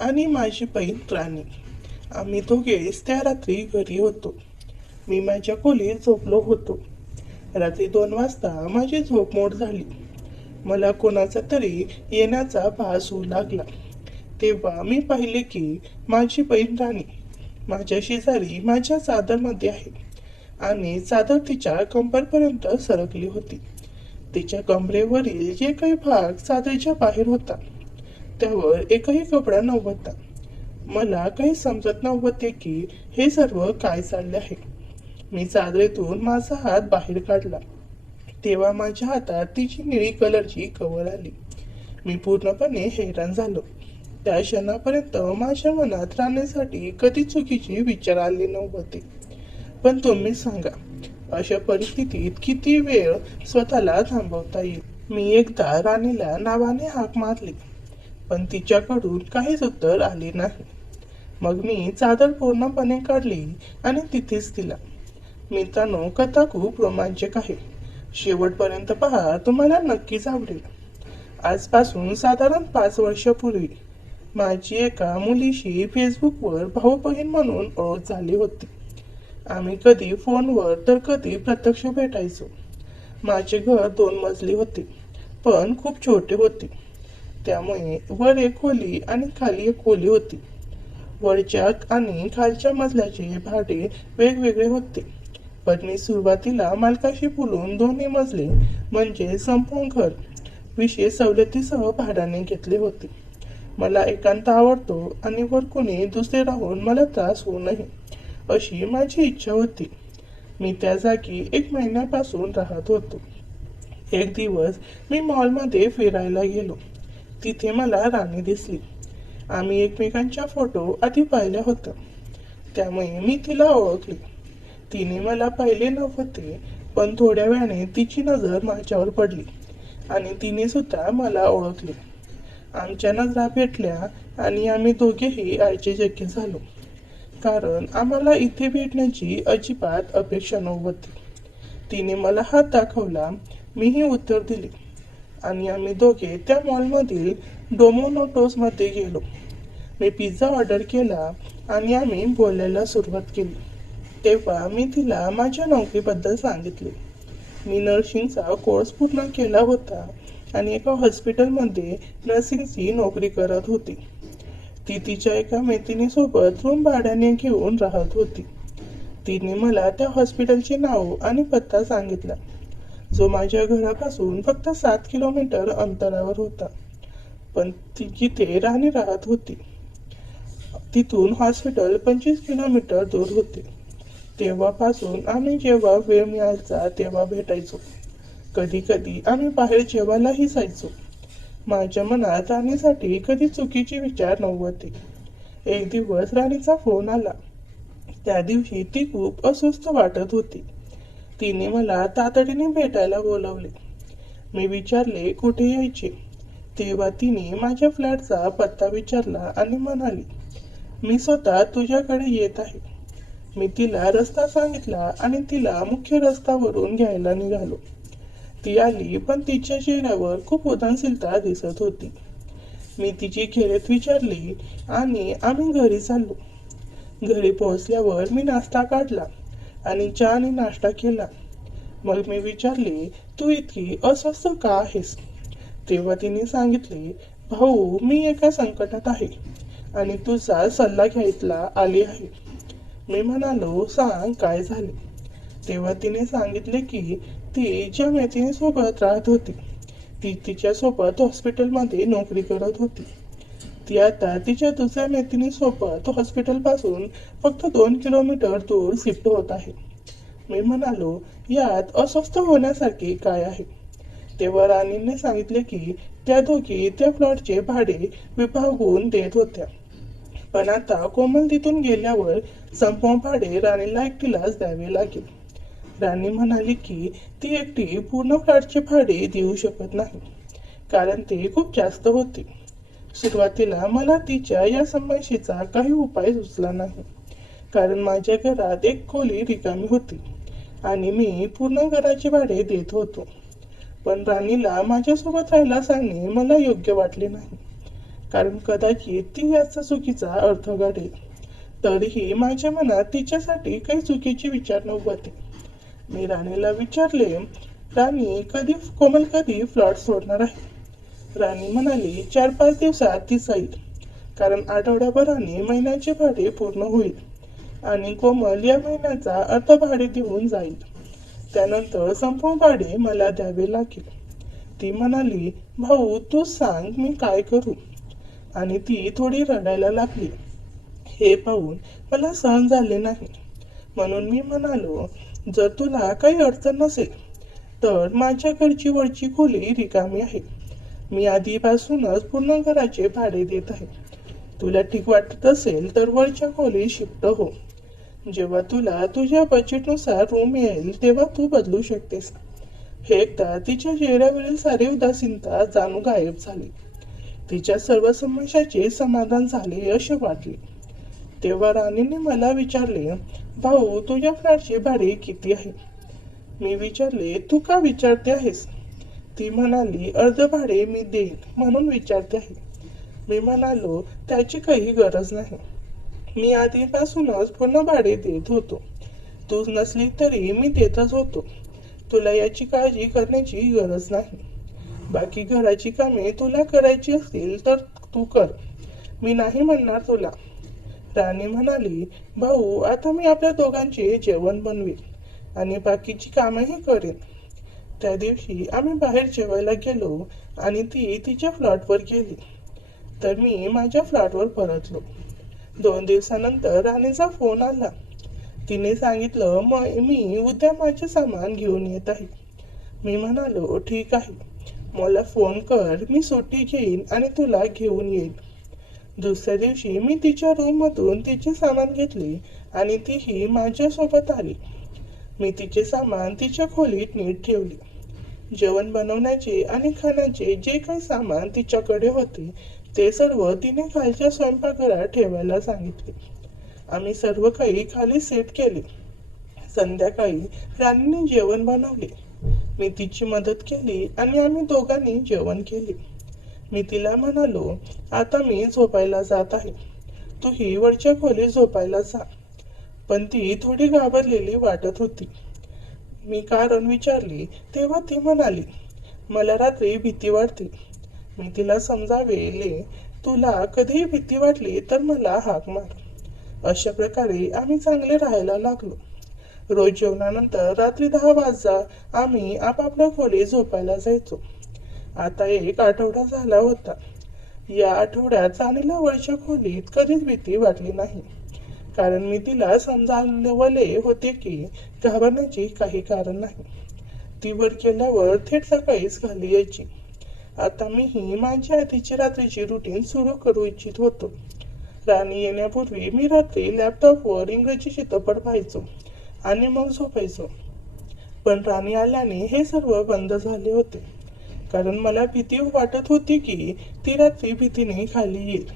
आणि माझी बहीण राणी आम्ही दोघेच त्या रात्री घरी होतो. मी माझ्या खोलीत झोपलो होतो. रात्री 2 वाजता माझी झोप मोड झाली. मला कोणाचा तरी येण्याचा भास होऊ लागला. तेव्हा मी पाहिले की माझी बहीण राणी माझ्या शेजारी माझ्या चादरमध्ये आहे आणि चादर तिच्या कंबरपर्यंत सरकली होती. तिच्या कमरेवरील जे काही भाग चादरीच्या बाहेर होता त्यावर एकही कपडा नव्हता. मला काही समजत नव्हते की हे सर्व काय चालले आहे. मी चादरीतून माझा हात बाहेर काढला तेव्हा माझ्या हातात तिची निळी कलरची कवर आली. मी पूर्णपणे हैराण झालो. त्या क्षणापर्यंत माझ्या मनात राहण्यासाठी कधी चुकीचे विचार आले नव्हते. पण तुम्ही सांगा, अशा परिस्थितीत किती वेळ स्वतःला थांबवता येईल? मी एकदा राणीला नावाने हाक मारली, पण तिच्याकडून काहीच उत्तर आले नाही. मग मी चादर पूर्णपणे काढली आणि तिथेच दिला. मित्रांनो, कथा खूप रोमांचक आहे. शेवटपर्यंत पहा, तुम्हाला नक्कीच आवडेल. आजपासून साधारण 5 वर्षापूर्वी माझी एका मुलीशी फेसबुकवर भाऊ बहीण म्हणून ओळख झाली होती. आम्ही कधी फोनवर तर कधी प्रत्यक्ष भेटायचो. माझे घर 2 मजली होते, पण खूप छोटे होते. त्यामुळे वर एक खोली आणि खाली एक खोली होती. वरच्या आणि खालच्या मजल्याचे भाडे वेगवेगळे होते. पण मी सुरुवातीला मालकाशी बोलून 2 मजले म्हणजे संपूर्ण घर विशेष सवलतीसह भाड्याने घेतले होते. मला एकांत आवडतो आणि वर कोणी दुसरे राहून मला त्रास होऊ नये अशी माझी इच्छा होती. मी त्या जागी 1 महिन्यापासून राहत होतो. एक दिवस मी मॉलमध्ये फिरायला गेलो. तिथे मला राणी दिसली. आम्ही एकमेकांच्या फोटो आधी पाहिल्या होत्या, त्यामुळे मी तिला ओळखले. तिने मला पाहिले नव्हते, पण थोड्या वेळाने तिची नजर माझ्यावर पडली आणि तिने सुद्धा मला ओळखले. आमच्या नजरा भेटल्या आणि आम्ही दोघेही आश्चर्यचकित झालो, कारण आम्हाला इथे भेटण्याची अजिबात अपेक्षा नव्हती. तिने मला हात दाखवला, मीही उत्तर दिले आणि आम्ही दोघे त्या मॉलमधील डोमिनोजमध्ये गेलो. मी पिझ्झा ऑर्डर केला आणि आम्ही बोलायला सुरुवात केली. तेव्हा मी तिला माझ्या नोकरीबद्दल सांगितले. मी नर्सिंगचा कोर्स पूर्ण केला होता आणि एका हॉस्पिटलमध्ये नर्सिंगची नोकरी करत होती. ती तिच्या एका मैत्रिणीसोबत रूम भाड्याने घेऊन राहत होती. तिने मला त्या हॉस्पिटलचे नाव आणि पत्ता सांगितला, जो माझ्या घरापासून फक्त 7 किलोमीटर अंतरावर होता. पण ती जिथे राणी राहत होती तिथून हॉस्पिटल 25 किलोमीटर दूर होते. तेव्हापासून आम्ही जेव्हा वेळ मिळायचा तेव्हा भेटायचो. कधी कधी आम्ही बाहेर जेवायलाही जायचो. माझ्या मनात राणीसाठी कधी चुकीचे विचार नव्हते. एक दिवस राणीचा फोन आला. त्या दिवशी ती खूप अस्वस्थ वाटत होती. तिने मला तातडीने भेटायला बोलवले. मी विचारले कुठे यायचे. तेव्हा तिने माझ्या फ्लॅटचा पत्ता विचारला आणि म्हणाली, मी स्वतः तुझ्याकडे येत आहे. मी तिला रस्ता सांगितला आणि तिला मुख्य रस्त्यावरून घ्यायला निघालो. ती आली, पण तिच्या चेहऱ्यावर खूप उदासीनता दिसत होती. मी तिची खेळत विचारली आणि आम्ही घरी चाललो. घरी पोहोचल्यावर मी नाश्ता काढला आणि चहा आणि नाश्ता केला. मग मी विचारले, तू इतकी अस्वस्थ का आहेस? तेव्हा तिने सांगितले, भाऊ, मी एका संकटात आहे आणि तुझा सल्ला घ्यायला आली आहे. मी म्हणालो, सांग काय झाले? तेव्हा तिने सांगितले की ती ज्या मैत्रिणीसोबत राहत होती ती तिच्यासोबत हॉस्पिटलमध्ये नोकरी करत होती. ती आता तिच्या दुसऱ्या मैत्रिणीसोबत हॉस्पिटलपासून फक्त 2 किलोमीटर दूर शिफ्ट होत आहे. मी म्हणालो, यात अस्वस्थ होण्यासारखे काय आहे? तेव्हा राणीने सांगितले की त्या दोघी त्या फ्लॅटचे भाडे विभागून देत होत्या, पण आता कोमल तिथून गेल्यावर संपूर्ण भाडे राणीला एकटीलाच द्यावे लागेल. राणी म्हणाली की ती एकटी पूर्ण फ्लॅटचे भाडे देऊ शकत नाही, कारण ते खूप जास्त होते. सुरुवातीला मला तिच्या या समस्येचा काही उपाय सुचला नाही, कारण माझ्या घरात एक खोली रिकामी होती आणि मी पूर्ण घराचे भाडे देत होतो. पण राणीला माझ्यासोबत राहायला सांगणे मला योग्य वाटले नाही, कारण कदाचित ती याचा चुकीचा अर्थ काढेल. तरीही माझ्या मनात तिच्यासाठी काही चुकीचे विचार नव्हते. मी राणीला विचारले, कोमल कधी फ्लॅट सोडणार आहे? राणी म्हणाली, 4-5 दिवसात ती जाईल, कारण आठवड्याभराने महिन्याचे भाडे पूर्ण होईल आणि कोमल या महिन्याचा अर्ध भाडे देऊन जाईल. त्यानंतर संपूर्ण भाडे मला द्यावे लागेल. ती म्हणाली, भाऊ तू सांग मी काय करू? आणि ती थोडी रडायला लागली. हे पाहून मला सहन झाले नाही, म्हणून मी म्हणालो, जर तुला काही अडचण नसेल तर माझ्या घरची वरची खोली रिकामी आहे. मी आधीपासूनच पूर्ण घराचे भाडे देत आहे. तुला ठीक वाटत असेल तर वरच्या खोलीत शिफ्ट हो. जेव्हा तुला तुझ्या बजेटनुसार रूम येईल तेव्हा तू बदलू शकतेस. हे एकदा तिच्या चेहऱ्यावरील सारी उदासीनता जाणू गायब झाली. तिच्या सर्व समस्याचे समाधान झाले असे वाटले. तेव्हा राणीने मला विचारले, भाऊ तुझ्या फ्लॅटचे भाडे किती आहे? मी विचारले, तू का विचारते आहेस? ती म्हणाली, अर्ध भाडे मी देईन म्हणून विचारते आहे. मी म्हणालो, त्याची काही गरज नाही. मी आधीपासूनच पूर्ण भाडे देत होतो. तू नसली तरी मी देतच होतो. तुला याची काळजी करण्याची गरज नाही. बाकी घराची कामे तुला करायची असतील तर तू कर, मी नाही म्हणणार तुला. राणी म्हणाली, भाऊ आता मी आपल्या दोघांचे जेवण बनवेल आणि बाकीची कामेही करेन. त्या दिवशी आम्ही बाहेर जेवायला गेलो आणि ती तिच्या फ्लॅटवर गेली, तर मी माझ्या फ्लॅटवर परतलो. 2 दिवसानंतर राणीचा फोन आला. तिने सांगितलं, मी उद्या माझे सामान घेऊन येत आहे. मी म्हणालो, ठीक आहे, मला फोन कर, मी सुट्टी घेईन आणि तुला घेऊन येईन. दुसऱ्या दिवशी मी तिच्या रूममधून तिचे सामान घेतले आणि तीही माझ्यासोबत आली. मी तिचे सामान तिच्या खोलीत नीट ठेवले. जेवण बनवण्याचे आणि खाण्याचे जे काही सामान तिच्याकडे होते ते सर्व तिने खालच्या स्वयंपाकघरात ठेवायला सांगितले. आम्ही सर्व काही खाली सेट केले. संध्याकाळी राणीने जेवण बनवले. मी तिची मदत केली आणि आम्ही दोघांनी जेवण केले. मी तिला म्हणालो, आता मी झोपायला जात आहे, तूही वरच्या खोलीत झोपायला जा. पण ती थोडी घाबरलेली वाटत होती. मी कारण विचारली तेव्हा ती म्हणाली, मला रात्री भीती वाटते. मी तिला समजावले, तुला कधीही भीती वाटली तर मला हाक मार. अशा प्रकारे आम्ही चांगले राहायला लागलो. रोज जेवणानंतर रात्री 10 वाजता आम्ही आपापल्या खोलीत झोपायला जायचो. आता 1 आठवडा झाला होता. या आठवड्यात राणीला वरच्या खोलीत कधीच भीती वाटली नाही, कारण मी तिला समजावले होते की घाबरण्याचे काही कारण नाही. ती वर गेल्यावर थेट सकाळीच खाली यायची. आता मीही माझ्या आधीची रात्रीची रुटीन सुरू करू इच्छित होतो. राणी येण्यापूर्वी मी रात्री लॅपटॉपवर इंग्रजी चित्रपट पाहायचो आणि मग झोपायचो. पण राणी आल्याने हे सर्व बंद झाले होते, कारण मला भीती वाटत होती की ती रात्री भीतीने खाली येईल.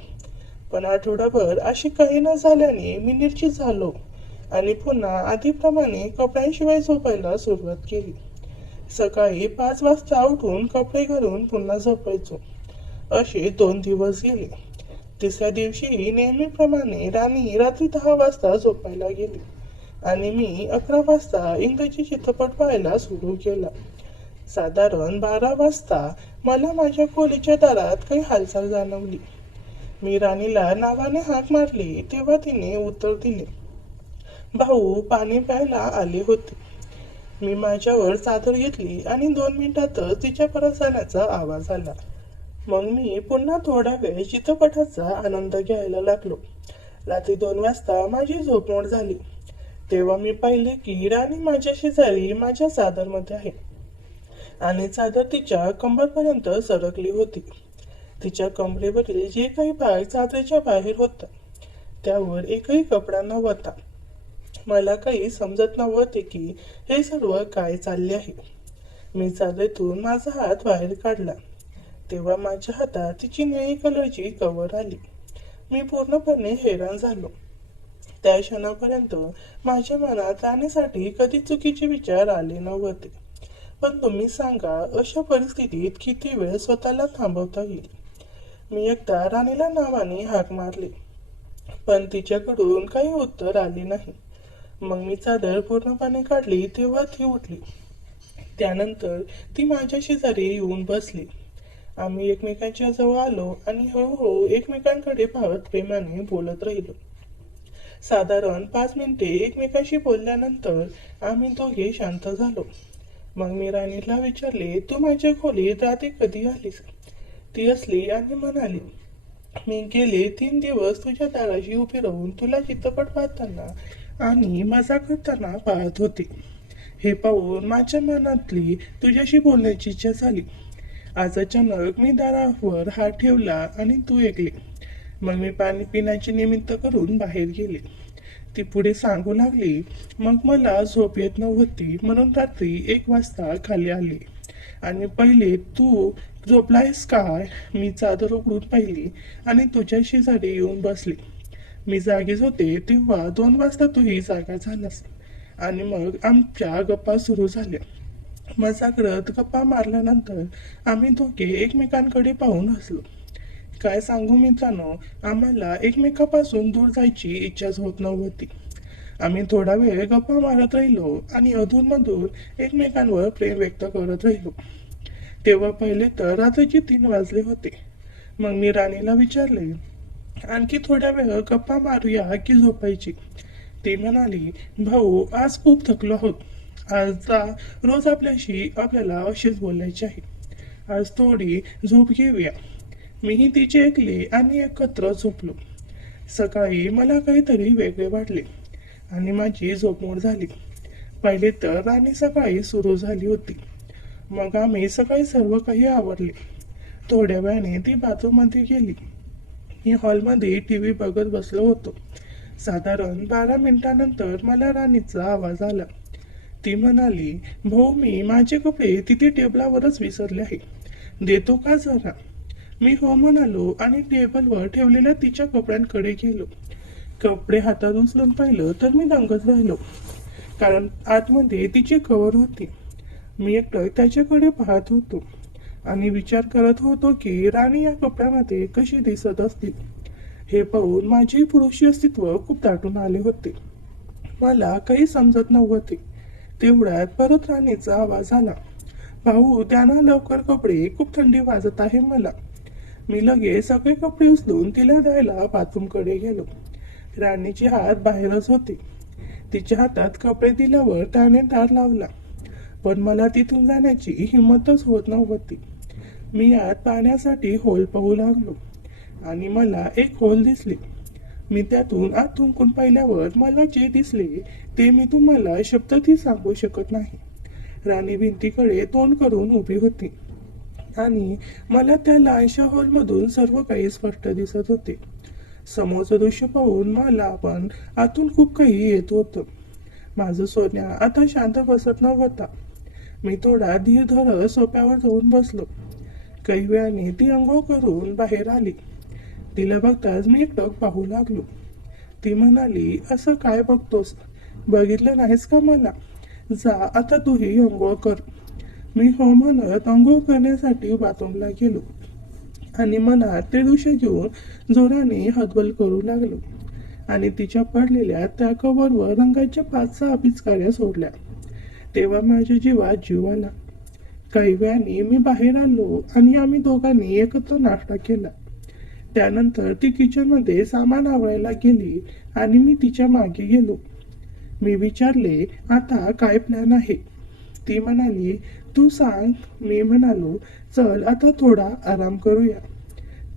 पण आठवडाभर अशी काही न झाल्याने मी निश्चित झालो आणि पुन्हा आधीप्रमाणे कपड्यांशिवाय झोपायला सुरुवात केली. सकाळी 5 वाजता उठून कपडे घालून पुन्हा झोपायचो. असे 2 दिवस गेले. तिसऱ्या दिवशी नेहमीप्रमाणे राणी रात्री 10 वाजता झोपायला गेली आणि मी 11 वाजता इंग्रजी चित्रपट पाहायला सुरू केला. साधारण 12 वाजता मला माझ्या खोलीच्या दारात काही हालचाल जाणवली. मी राणीला नावाने हाक मारली तेव्हा तिने उत्तर दिले, भाऊ पाणी प्यायला आले होते. मी माझ्यावर चादर घेतली आणि 2 मिनिटातच तिच्या परत जाण्याचा आवाज आला. मग मी पुन्हा थोडा वेळ चित्रपटाचा आनंद घ्यायला लागलो. रात्री 2 वाजता माझी झोपमोड झाली. तेव्हा मी पाहिले की राणी माझ्या शेजारी माझ्या चादरमध्ये आहे आणि चादर तिच्या कंबरपर्यंत सरकली होती. तिच्या कमरेवरील जे काही भाग चादरीच्या बाहेर होता त्यावर एकही कपडा नव्हता. मला काही समजत नव्हते की हे सर्व काय चालले आहे. मी चादरीतून माझा हात बाहेर काढला तेव्हा माझ्या हातात तिची निळी कलरची कवर आली. मी पूर्णपणे हैराण झालो. त्या क्षणापर्यंत माझ्या मनात राणीसाठी कधी चुकीचे विचार आले नव्हते. पण तुम्ही सांगा, अशा परिस्थितीत किती वेळ स्वतःला थांबवता येईल? मी एकदा राणीला नावाने हाक मारली, पण तिच्याकडून काही उत्तर आले नाही. मग मी चादर पूर्णपणे काढली तेव्हा ती उठली. त्यानंतर ती माझ्या शेजारी येऊन बसली. आम्ही एकमेकांच्या जवळ आलो आणि हळूहळू एकमेकांकडे पाहत प्रेमाने बोलत राहिलो. साधारण 5 मिनिटे एकमेकांशी बोलल्यानंतर आम्ही दोघे शांत झालो. मग मी राणीला विचारले, तू माझ्या खोलीत रात्री कधी आलीस? ती हसली आणि म्हणाली, मी गेले 3 दिवस तुझ्या दाराशी उभी राहून तुला चित्रपट पाहताना आणि मजा करताना पाहत होते. हे पाहून माझ्या मनातली तुझ्याशी बोलण्याची इच्छा झाली. आज अचानक मी दारावर हात ठेवला आणि तू ऐकले. मग मी पाणी पिण्याचे निमित्त करून बाहेर गेले. ती पुढे सांगू लागली, मग मला झोप येत नव्हती म्हणून रात्री 1 वाजता खाली आले आणि पहिले तू झोपलायस काय? मी चादर उघडून पाहिली आणि तुझ्या शेजारी येऊन बसली. मी जागीच होते तेव्हा 2 वाजता तूही जागा झालास आणि मग आमच्या गप्पा सुरू झाल्या. मजा करत गप्पा मारल्यानंतर आम्ही दोघे एकमेकांकडे पाहून हसलो. काय सांगू मित्रांनो, आम्हाला एकमेकापासून दूर जायची इच्छाच होत नव्हती. आम्ही थोडा वेळ गप्पा मारत राहिलो आणि अधूनमधून एकमेकांवर प्रेम व्यक्त करत राहिलो. तेव्हा पहिले तर रात्रीचे 3 वाजले होते. मग मी राणीला विचारले, आणखी थोड्या वेळ गप्पा मारूया की झोपायची? ती म्हणाली, भाऊ आज खूप थकलो आहोत. आजचा रोज आपल्याला अशीच बोलायचे आहे. आज थोडी झोप घेऊया. मीही तिचे ऐकले आणि एकत्र झोपलो. सकाळी मला काहीतरी वेगळे वाटले आणि माझी झोपमोड झाली. पहिले तर राणी सकाळी सुरू झाली होती. मग आम्ही सकाळी सर्व काही आवरले. थोड्या वेळाने ती बाथरूममध्ये गेली. मी हॉलमध्ये TV बघत बसलो होतो. साधारण 12 मिनिटांनंतर मला राणीचा आवाज आला. ती म्हणाली, भाऊ मी माझे कपडे तिथे टेबलावरच विसरले आहे, देतो का जरा? मी हो म्हणालो आणि टेबलवर ठेवलेल्या तिच्या कपड्यांकडे गेलो. कपडे हातात उचलून पाहिलं तर मी दंगच राहिलो, कारण आतमध्ये तिचे कवर होते. मी एकटं त्याच्याकडे पाहत होतो आणि विचार करत होतो की राणी या कपड्यामध्ये कशी दिसत असतील. हे पाहून माझे पुरुषी अस्तित्व खूप दाटून आले होते. मला काही समजत नव्हते. तेवढ्यात परत राणीचा आवाज आला, भाऊ त्यांना लवकर, कपडे खूप थंडी वाजत आहे मला. मी लगेच सगळे कपडे उचलून तिला द्यायला बाथरूमकडे गेलो. राणीचे हात बाहेरच होते. तिच्या हातात कपडे दिल्यावर त्याने दार लावला, पण मला तिथून जाण्याची हिंमतच होत नव्हती. मी आत पाहण्यासाठी होल पाहू लागलो आणि मला एक होल दिसले. मी त्यातून आत थुंकून पाहिल्यावर मला जे दिसले ते मी तुम्हाला शब्दातही सांगू शकत नाही. राणी भिंतीकडे तोंड करून उभी होती आणि मला त्या लहानशा हॉलमधून सर्व काही स्पष्ट दिसत होते. समोरचं दृश्य पाहून मला पण आतून खूप काही येत होतं. माझं सोन्या आता शांत बसत नव्हता. मी थोडा धीर धरत सोफ्यावर जाऊन बसलो. काही वेळाने ती अंघोळ करून बाहेर आली. तिला बघताच मी एकटक पाहू लागलो. ती म्हणाली, असं काय बघतोस? बघितलं नाहीस का मला? जा आता तूही अंघोळ कर. मी हो म्हणत अंघोळ करण्यासाठी बाथरूमला गेलो आणि मनात ते दृश्य घेऊन जोराने हतबल करू लागलो आणि तिच्या पडलेल्या त्या कवरवर रंगाच्या 5-6 पिचकाऱ्या सोडल्या. तेव्हा माझ्या जीवात जीव आला. काही वेळाने मी बाहेर आलो आणि आम्ही दोघांनी एकत्र नाश्ता केला. त्यानंतर ती किचनमध्ये सामान आवरायला गेली आणि मी तिच्या मागे गेलो. मी विचारले, आता काय प्लॅन आहे? ती म्हणाली, तू सांग. मी म्हणालो, चल आता थोडा आराम करूया.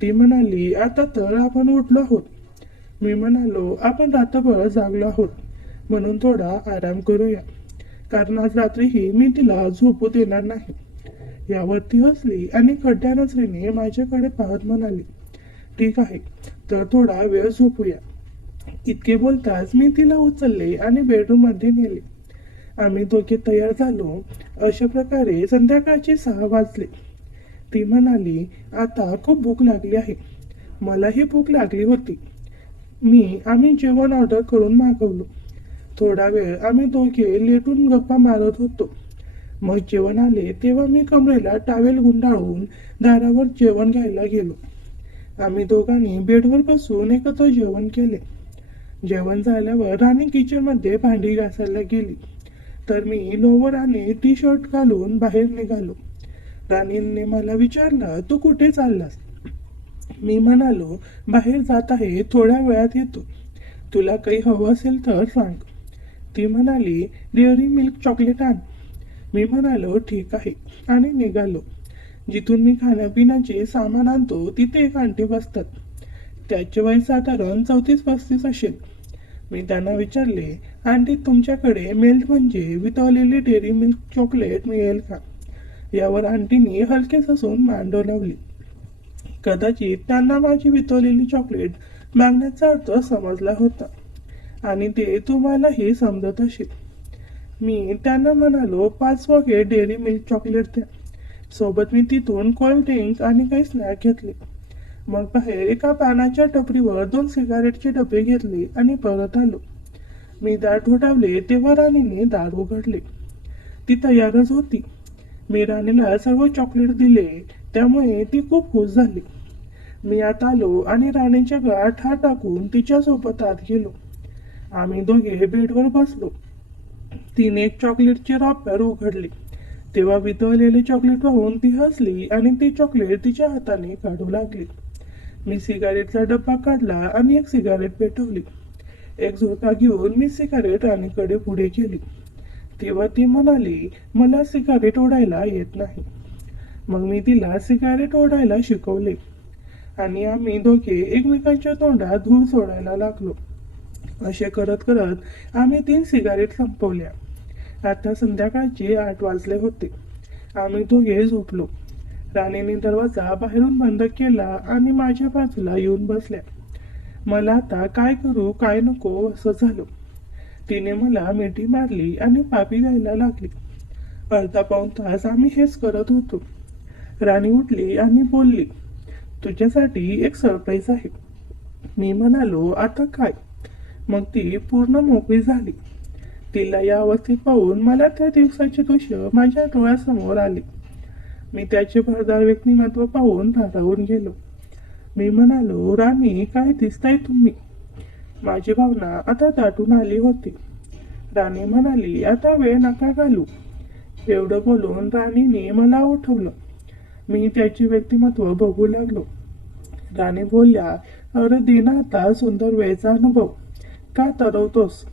ती म्हणाली, आता तर आपण उठलो आहोत. मी म्हणालो, आपण रात्रभर जागलो आहोत म्हणून थोडा आराम करूया, कारण आज रात्रीही मी तिला झोपू देणार नाही. यावर ती हसली आणि खड्ड्या नजरेने माझ्याकडे पाहत म्हणाली, ठीक आहे, तर थोडा वेळ झोपूया. इतके बोलताच मी तिला उचलले आणि बेडरूममध्ये नेले. आम्ही दोघे तयार झालो. अशा प्रकारे संध्याकाळचे 6 वाजले. ती म्हणाली, आता खूप भूक लागली आहे. मलाही भूक लागली होती. आम्ही जेवण ऑर्डर करून मागवलो. थोडा वेळ आम्ही दोघे लेटून गप्पा मारत होतो. मग जेवण आले तेव्हा मी कमरेला टावेल गुंडाळून दारावर जेवण घ्यायला गेलो. आम्ही दोघांनी बेडवर बसून एकत्र जेवण केले. जेवण झाल्यावर राणी किचनमध्ये भांडी घासायला गेली, तर मी लोवर आणि टी शर्ट घालून बाहेर निघालो. राणीने मला विचारलं, तू कुठे चाललास? मी म्हणालो, बाहेर जात आहे, थोड्या वेळात येतो. तुला काही हवं असेल तर सांग. ती म्हणाली, डेअरी मिल्क चॉकलेट आण. मी म्हणालो, ठीक आहे, आणि निघालो. जिथून मी खाण्यापिण्याचे सामान आणतो तिथे एक आंटी बसतात. त्याचे वय साधारण 34-35 असेल. मी त्यांना विचारले, आंटी, तुमच्याकडे मेल्ट म्हणजे वितळलेली डेअरी मिल्क चॉकलेट मिळेल का? यावर आंटीनी हलकेच हसून मान डोलावली. कदाचित त्यांना माझी वितळलेली चॉकलेट मागण्याचा अर्थ समजला होता, आणि ते तुम्हालाही समजत असेल. मी त्यांना म्हणालो, 5 पॉकेट डेअरी मिल्क चॉकलेट द्या. सोबत मी तिथून कोल्ड ड्रिंक आणि काही स्नॅक घेतले. मग बाहेर एका पानाच्या टपरीवर 2 सिगारेटचे डबे घेतले आणि परत आलो. मी दार ठोठावले तेव्हा राणीने दार उघडले. ती तयारच होती. मी राणीला सर्व चॉकलेट दिले, त्यामुळे ती खूप खुश झाली. मी आत आलो आणि राणीच्या गळ्यात हात टाकून तिच्यासोबत आत गेलो. आम्ही दोघे बेडवर बसलो. तिने एक चॉकलेटचे रॉपर उघडले तेव्हा वितळलेले चॉकलेट पाहून ती हसली आणि ती चॉकलेट तिच्या हाताने काढू लागली. मी सिगारेटचा डब्बा काढला आणि एक सिगारेट पेटवली. एक झोका घेऊन मी सिगारेट राणीकडे पुढे केली. तेव्हा ती म्हणाली, मला सिगारेट ओढायला येत नाही. मग मी तिला सिगारेट ओढायला शिकवले आणि आम्ही दोघे एकमेकांच्या तोंडात धूळ सोडायला लागलो. असे करत करत आम्ही 3 सिगारेट संपवल्या. आता संध्याकाळचे 8 वाजले होते. आम्ही दोघे झोपलो. राणीने दरवाजा बाहेरून बंद केला आणि माझ्या बाजूला येऊन बसल्या. मला आता काय करू काय नको असं झालं. तिने मला मिठी मारली आणि पापी द्यायला लागली. अर्धा पाऊण तास आम्ही हेच करत होतो. राणी उठली आणि बोलली, तुझ्यासाठी एक सरप्राईज आहे. मी म्हणालो, आता काय? मग ती पूर्ण मोकळी झाली. तिला या अवस्थेत पाहून मला त्या दिवसाचे दृश्य माझ्या डोळ्यासमोर आले. मी त्याचे भरदार व्यक्तिमत्व पाहून भारावून गेलो. मी म्हणालो, राणी, काय दिसताय तुम्ही? माझी भावना आता दाटून आली होती. राणी म्हणाली, आता वेळ नका घालू. एवढं बोलून राणीने मला उठवलं. मी त्याचे व्यक्तिमत्व बघू लागलो. राणी बोलल्या, अरे दे ना आता सुंदर वेळचा अनुभव, का तरवतोस?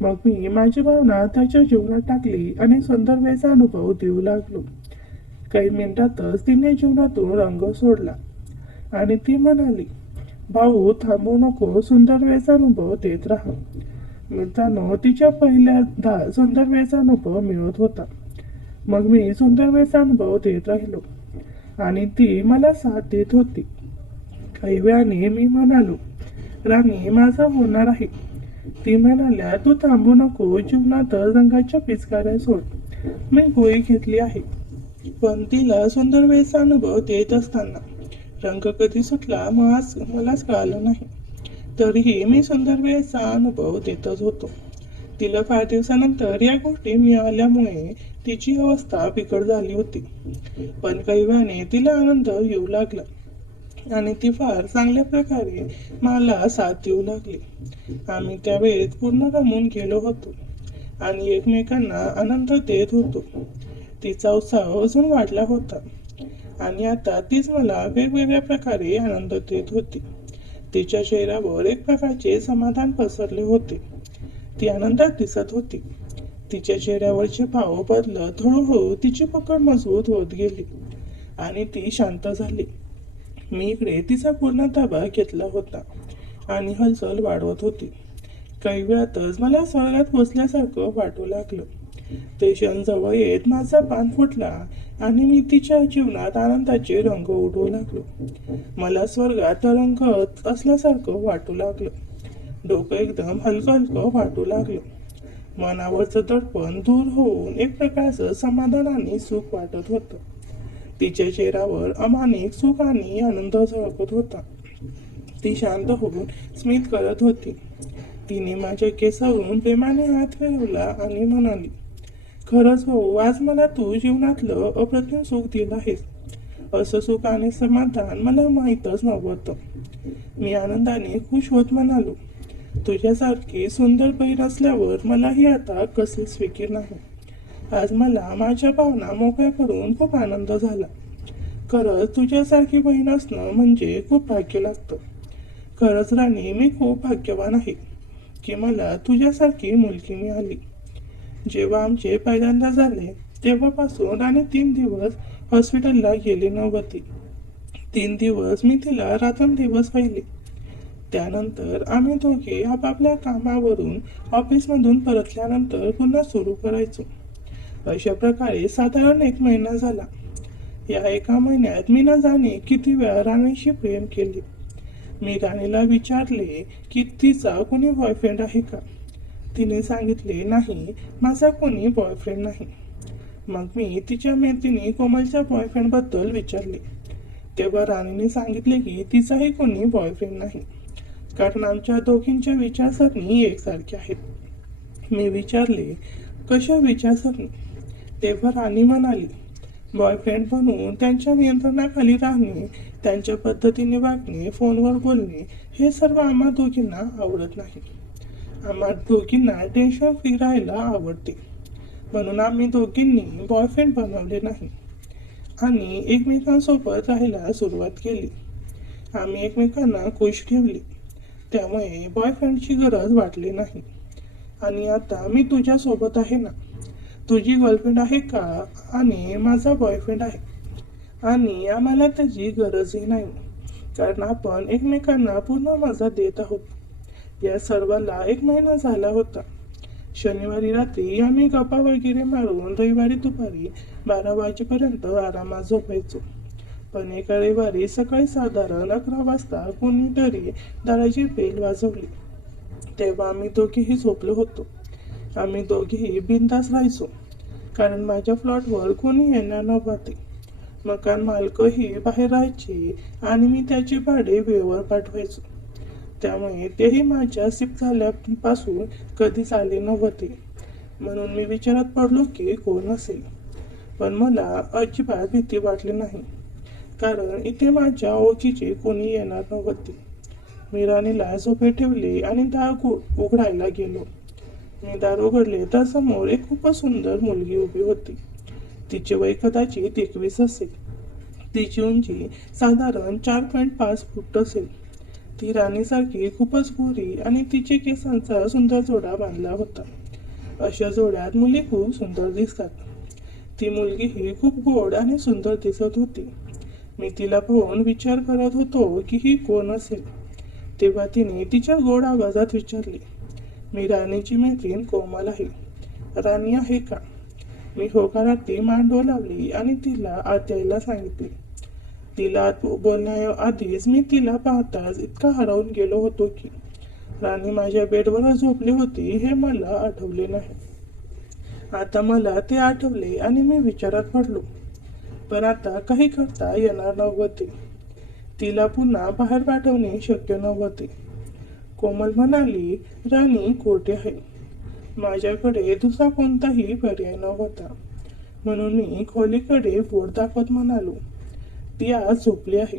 मग मी माझी भावना त्याच्या जीवनात टाकली आणि सुंदर वेळचा अनुभव देऊ लागलो. काही मिनिटातच तिने जीवनातून रंग सोडला आणि ती म्हणाली, भाऊ थांबू नको, सुंदर वेळचा अनुभव देत राहा. मित्रांनो, तिच्या पहिल्यांदा सुंदर वेळचा अनुभव मिळत होता. मग मी सुंदर वेळचा अनुभव देत राहिलो आणि ती मला साथ देत होती. काही वेळाने मी म्हणालो, राणी, माझं होणार आहे. ती म्हणाल्या, तू थांबू नको, जीवनात रंगाच्या पिचकाऱ्या सोड. मी गोळी घेतली आहे. पण तिला सुंदर वेळचा अनुभव देत असताना रंग कधी सुटला मलाच कळालं नाही. तरीही मी सुंदर वेळचा अनुभव देतच होतो. तिला फार दिवसानंतर या गोष्टी मिळाल्यामुळे तिची अवस्था बिकट झाली होती. पण काही वेळाने तिला आनंद येऊ लागला आणि ती फार चांगल्या प्रकारे मला साथ देऊ लागली. आम्ही त्यावेळेत पूर्ण रमून गेलो होतो आणि एकमेकांना आनंद देत होतो. तिचा उत्साह अजून वाढला होता आणि आता तीच मला वेगवेगळ्या प्रकारे आनंद देत होती. तिच्या चेहऱ्यावर एक प्रकारचे समाधान पसरले होते. ती आनंदात दिसत होती. तिच्या चेहऱ्यावरचे भाव बदलत हळूहळू तिची पकड मजबूत होत गेली आणि ती शांत झाली. मी इकडे तिचा पूर्ण ताबा घेतला होता आणि हालचाल वाढवत होती. काही वेळातच मला स्वर्गात पोचल्यासारखं वाटू लागलं. ते क्षण जवळ येत माझा पान फुटला आणि मी तिच्या जीवनात आनंदाचे रंग उडवू लागलो. मला स्वर्गात तरंगत असल्यासारखं वाटू लागलं. डोकं एकदम हलकं हलकं वाटू लागलं. मनावरचं दडपण दूर होऊन एक प्रकारचं समाधान आणि सुख वाटत होतं. तिच्या चेहऱ्यावर अमानिक सुख आणि आनंद झळकत होता. ती शांत होऊन स्मित करत होती. तिने माझ्या केसावरून प्रेमाने हात फिरवला आणि म्हणाली, खरंच भाऊ, आज मला तू जीवनातलं अप्रतिम सुख दिलं आहेस. असं सुख आणि समाधान मला माहीतच नव्हतं. मी आनंदाने खुश होत म्हणालो, तुझ्यासारखी सुंदर बहीण असल्यावर मलाही आता कसलीच फिकीर नाही. आज मला माझ्या भावना मोकळ्या करून खूप आनंद झाला. खरंच तुझ्यासारखी बहीण असणं म्हणजे खूप भाग्य लागतं. खरंच राणी, मी खूप भाग्यवान आहे की मला तुझ्यासारखी मुलगी मिळाली. जेव्हा आमचे पहिल्यांदा झाले तेव्हापासून राणी 3 दिवस हॉस्पिटलला गेली नव्हती. 3 दिवस मी तिला रात्रंदिवस पाहिले. त्यानंतर आम्ही दोघे आपापल्या कामावरून ऑफिसमधून परतल्यानंतर पुन्हा सुरू करायचो. अशा प्रकारे साधारण 1 महिना झाला. या 1 महिन्यात मी न जाणे किती वेळा राणीशी प्रेम केले. मी राणीला विचारले की तिचा कोणी बॉयफ्रेंड आहे का. तिने सांगितले, नाही, माझा कोणी बॉयफ्रेंड नाही. मग मी तिच्या मैत्रिणी कोमलच्या बॉयफ्रेंडबद्दल विचारले. तेव्हा राणीने सांगितले की तिचाही कोणी बॉयफ्रेंड नाही, कारण आमच्या दोघींच्या विचारसरणी एकसारख्या आहेत. मी विचारले, कशा विचारसरणी? तेव्हा राणी म्हणाली, बॉयफ्रेंड बनून त्यांच्या नियंत्रणाखाली राहणे, त्यांच्या पद्धतीने वागणे, फोनवर बोलणे, हे सर्व आम्हा दोघींना आवडत नाही. आम्हा दोघींना टेन्शन फ्री राहायला आवडते, म्हणून आम्ही दोघींनी बॉयफ्रेंड बनवले नाही आणि एकमेकांसोबत राहायला सुरुवात केली. आम्ही एकमेकांना खुश ठेवले, त्यामुळे बॉयफ्रेंडची गरज वाटली नाही. आणि आता मी तुझ्यासोबत आहे ना. तुझी गर्लफ्रेंड आहे का? आणि माझा बॉयफ्रेंड आहे आणि आम्हाला त्याची गरजही नाही, कारण आपण एकमेकांना पूर्ण मजा देत आहोत. या सर्वाला 1 महिना झाला होता. शनिवारी रात्री आम्ही गप्पा वगैरे मारून रविवारी दुपारी 12 वाजेपर्यंत आरामात झोपायचो. पण एका रविवारी सकाळी साधारण 11 वाजता कोणीतरी दाराची बेल वाजवली. तेव्हा आम्ही दोघेही झोपलो होतो. आम्ही दोघेही बिनधास्त राहायचो, कारण माझ्या फ्लॅटवर कोणी येणार नव्हते. मकान मालकही बाहेर राहायचे आणि मी त्याचे भाडे वेळेवर पाठवायचो, त्यामुळे तेही माझ्या शिफ्ट झाल्यापासून कधीच आले नव्हते. म्हणून मी विचारात पडलो की कोण असेल. पण मला अजिबात भीती वाटली नाही, कारण इथे माझ्या ओळखीचे कोणी येणार नव्हते. मी राणीला झोपे ठेवले आणि दार उघडायला गेलो. मी दार उघडले तर समोर एक खूपच सुंदर मुलगी उभी होती. तिचे वय कदाचित 21 असेल. तिची उंची साधारण 4.5 फूट असेल. ती राणीसारखी खूपच गोरी आणि तिचे केसांचा सुंदर जोडा बांधला होता. अशा जोड्यात मुली खूप सुंदर दिसतात. ती मुलगी ही खूप गोड आणि सुंदर दिसत होती. मी तिला पाहून विचार करत होतो की ही कोण असेल. तेव्हा तिने तिच्या गोड आवाजात विचारले, मी राणीची मैत्रीण कोमल आहे. राणी आहे का? मी होकारार्थी मान डोलावली आणि तिला आत यायला सांगितले. तिला आत बोलण्याआधीच मी तिला पाहताच इतका हरवून गेलो होतो की राणी माझ्या बेडवरच झोपली होती हे मला आठवले नाही. आता मला ते आठवले आणि मी विचारात पडलो. पण आता काही करता येणार नव्हते. तिला पुन्हा बाहेर पाठवणे शक्य नव्हते. कोमल म्हणाली, राणी कोठे आहे? माझ्याकडे दुसरा कोणताही पर्याय नव्हता, म्हणून मी खोलीकडे बोट दाखवत म्हणालो, ती आज झोपली आहे.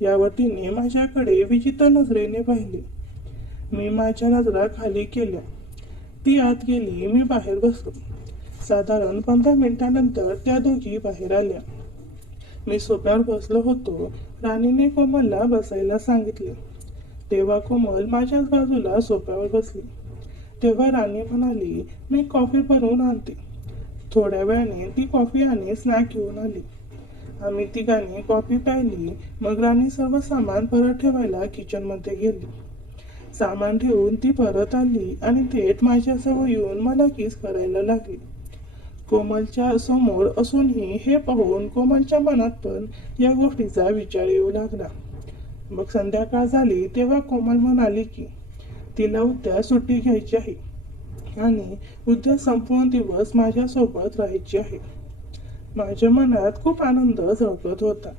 यावर तिने माझ्याकडे विचित्र नजरेने पाहिले. मी माझ्या नजरा खाली केल्या. ती आत गेली. मी बाहेर बसलो. साधारण 15 मिनिटांनंतर त्या दोघी बाहेर आल्या. मी सोफ्यावर बसलो होतो. राणीने कोमलला बसायला सांगितले. तेव्हा कोमल माझ्याच बाजूला सोफ्यावर बसली. तेव्हा राणी म्हणाली, मी कॉफी बनवून आणते. थोड्या वेळाने ती कॉफी आणि स्नॅक घेऊन आली. आम्ही तिघांनी कॉफी प्यायली. मग राणी सर्व सामान परत ठेवायला किचनमध्ये गेली. सामान ठेवून ती परत आली आणि थेट माझ्याजवळ येऊन मला किस करायला लागली. कोमलच्या समोर असूनही हे पाहून कोमलच्या मनात पण या गोष्टीचा विचार येऊ लागला. मग संध्याकाळ झाली तेव्हा कोमल म्हणाली की तिला उद्या सुट्टी घ्यायची आहे आणि उद्या संपूर्ण दिवस माझ्यासोबत राहायची आहे. माझ्या मनात खूप आनंद झळकत होता,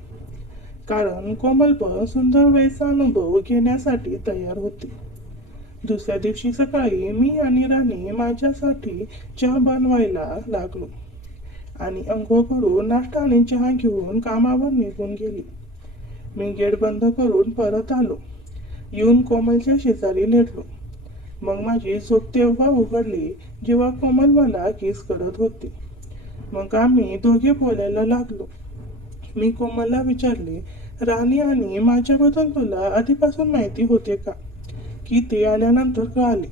कारण कोमल पण सुंदर वेळचा अनुभव घेण्यासाठी तयार होती. दुसऱ्या दिवशी सकाळी मी आणि राणी माझ्यासाठी चहा बनवायला लागलो आणि अंघोळ करून नाश्ता आणि चहा घेऊन कामावर निघून गेली. मी गेट बंद करून परत आलो. येऊन कोमलच्या शेजारी लेटलो. मग माझी झोप तेव्हा उघडली जेव्हा कोमल मला किस करत होती. मग आम्ही दोघे बोलायला लागलो. मी कोमलला विचारले, राणी आणि माझ्याबद्दल तुला आधीपासून माहिती होते का, की ते आल्यानंतर कळाले?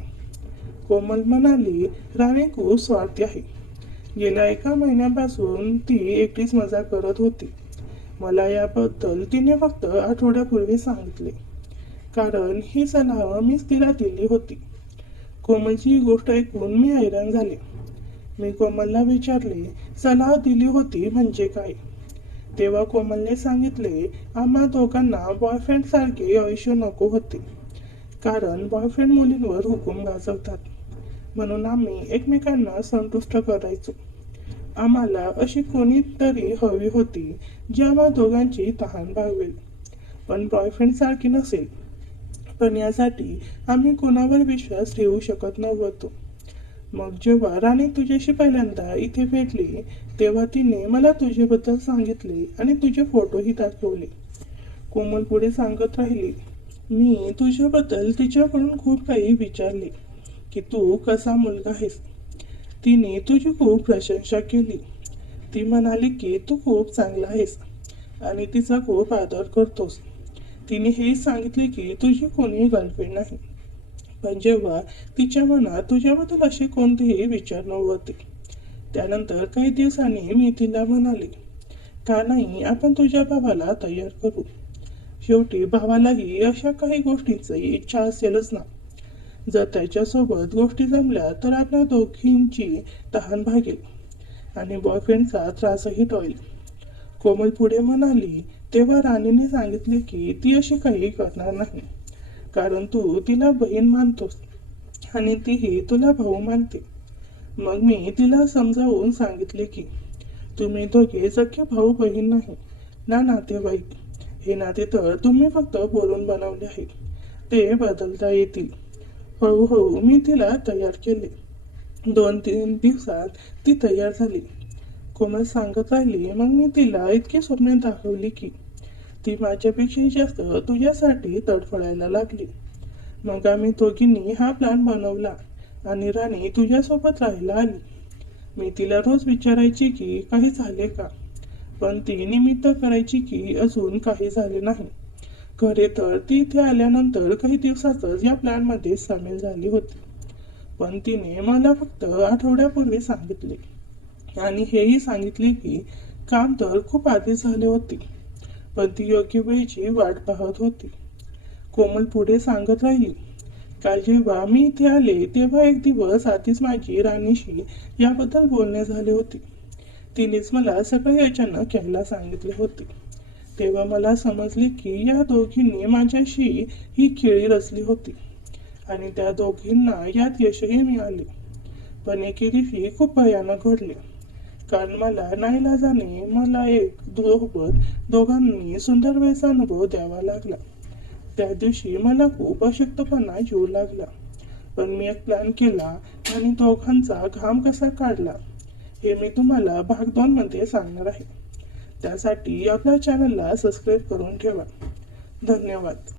कोमल म्हणाली, राणी खूप स्वार्थी आहे. गेल्या 1 महिन्यापासून ती एकटीच मजा करत होती. मला याबद्दल तिने फक्त आठवड्यापूर्वी सांगितले, कारण ही सलाह मीच तिला दिली होती. कोमलची ही गोष्ट ऐकून मी हैराण झाले. मी कोमलला विचारले, सलाह दिली होती म्हणजे काय? तेव्हा कोमलने सांगितले, आम्हा दोघांना बॉयफ्रेंड सारखे आयुष्य नको होते, कारण बॉयफ्रेंड मुलींवर हुकूम गाजवतात. म्हणून आम्ही एकमेकांना संतुष्ट करायचो. आम्हाला अशी कोणीतरी हवी होती जी आम्हा दोघांची तहान भागवेल, पण बॉयफ्रेंड सारखी नसेल. पण यासाठी आम्ही कोणावर विश्वास ठेवू शकत नव्हतो. मग जेव्हा राणी तुझ्याशी पहिल्यांदा इथे भेटली तेव्हा तिने मला तुझ्याबद्दल सांगितले आणि तुझे फोटोही दाखवले. कोमल पुढे सांगत राहिली, मी तुझ्याबद्दल तिच्याकडून खूप काही विचारले, की तू कसा मुलगा आहेस. तिने तुझी खूप प्रशंसा केली. ती म्हणाली की तू खूप चांगला आहेस आणि तिचा खूप आदर करतोस. तिने हेही सांगितले की तुझी कोणी गर्लफ्रेंड नाही. पण जेव्हा तिच्या मनात तुझ्याबद्दल असे कोणतेही विचार नव्हते. त्यानंतर काही दिवसांनी मी तिला म्हणाले, का नाही आपण तुझ्या भावाला तयार करू. शेवटी भावालाही अशा काही गोष्टींची इच्छा असेलच ना. जर त्याच्यासोबत गोष्टी जमल्या तर आपल्या दोघींची तहान भागेल आणि बॉयफ्रेंडचा त्रासही टळेल. कोमल पुढे म्हणाली, तेव्हा राणीने सांगितले की ती अशी काही करणार नाही, कारण तू तिला बहीण मानतोस आणि तीही तुला भाऊ मानते. मग मी तिला समजावून सांगितले की तुम्ही दोघे सख्खे भाऊ बहीण नाही ना नातेवाईक. हे नाते तर तुम्ही फक्त बोलून बनवले आहे, ते बदलता येतील. हळूहळू मी तिला तयार केले. 2-3 दिवसात ती तयार झाली. कोमल सांगत राहिली, मग मी तिला इतकी स्वप्ने दाखवली की ती माझ्यापेक्षाही जास्त तुझ्यासाठी तडफडायला लागली. मग आम्ही दोघींनी हा प्लॅन बनवला आणि राणी तुझ्यासोबत राहायला आली. मी तिला रोज विचारायची की काही झाले का, पण ती निमित्त करायची की अजून काही झाले नाही. खरे तर ती इथे आल्यानंतर काही दिवसातच या प्लॅनमध्ये सामील झाली होती. पण तिने मला फक्त आठवड्यापूर्वी सांगितले आणि हेही सांगितले की काम तर खूप आधी झाले होते, पण ती योग्य वेळेची वाट पाहत होती. कोमल पुढे सांगत राहिली, काल जेव्हा मी इथे आले तेव्हा एक दिवस आधीच माझी राणीशी याबद्दल बोलणे झाले होते. तिनेच मला सकाळी अचानक यायला सांगितले होते. तेव्हा मला समजले की या दोघींनी माझ्याशी ही खेळी रचली होती आणि त्या दोघींना यात यशही मिळाले. पण एके दिवशी खूप भयानक घडले, कारण मला नाईलाजाने मला एक दोघांनी सुंदर वेळेचा अनुभव द्यावा लागला. त्या दिवशी मला खूप अशक्तपणा येऊ लागला, पण मी एक प्लॅन केला आणि दोघांचा घाम कसा काढला हे मी तुम्हाला भाग 2 मध्ये सांगणार आहे. त्यासाठी आपल्या चॅनलला सबस्क्राईब करून ठेवा. धन्यवाद.